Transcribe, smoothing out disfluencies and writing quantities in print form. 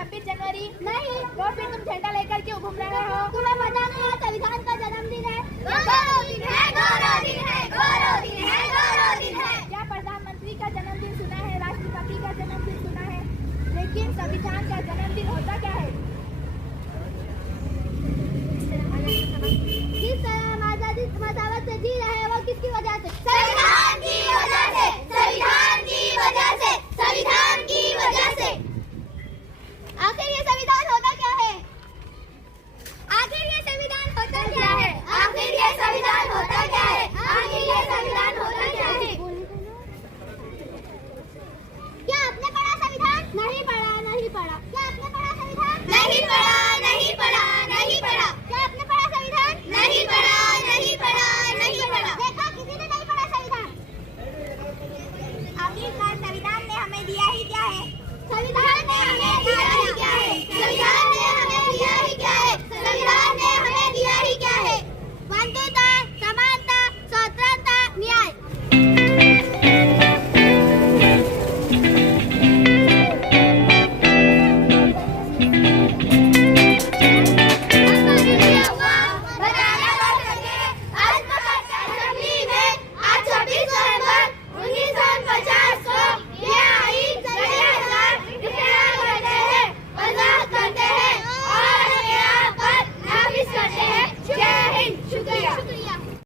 26 जनवरी नहीं तो फिर तुम झंडा लेकर क्यों घूम रहे हो? तुम्हें पता नहीं है संविधान का जन्मदिन है। गौरव दिन है, गौरव दिन है, गौरव दिन है, गौरव दिन है। क्या प्रधानमंत्री का जन्मदिन सुना है, राष्ट्रपति का जन्मदिन सुना है, लेकिन संविधान का जन्मदिन होता क्या है? जिस तरह हम आजादी मसावत से जी रहे हैं वो किसकी वजह से? संविधान की वजह से, संविधान की वजह से, संविधान की वजह से। आखिर ये संविधान होता क्या है? आखिर ये संविधान होता क्या है? आखिर ये संविधान होता क्या है? आखिर ये संविधान होता क्या है? क्या आपने पढ़ा संविधान? नहीं पढ़ा, नहीं पढ़ा। क्या आपने पढ़ा संविधान? नहीं पढ़ा, नहीं पढ़ा, नहीं पढ़ा। क्या आपने पढ़ा संविधान? नहीं पढ़ा, नहीं पढ़ा, नहीं पढ़ा। देखा, किसी ने नहीं पढ़ा संविधान। आखिरकार संविधान ने हमें दिया ही क्या है? संविधान ने हमें दिया ही क्या है? संविधान ने हमें दिया ही क्या है? संविधान ने हमें दिया ही क्या है? बंधुता, समानता, स्वतंत्रता, न्याय। शुक्रिया।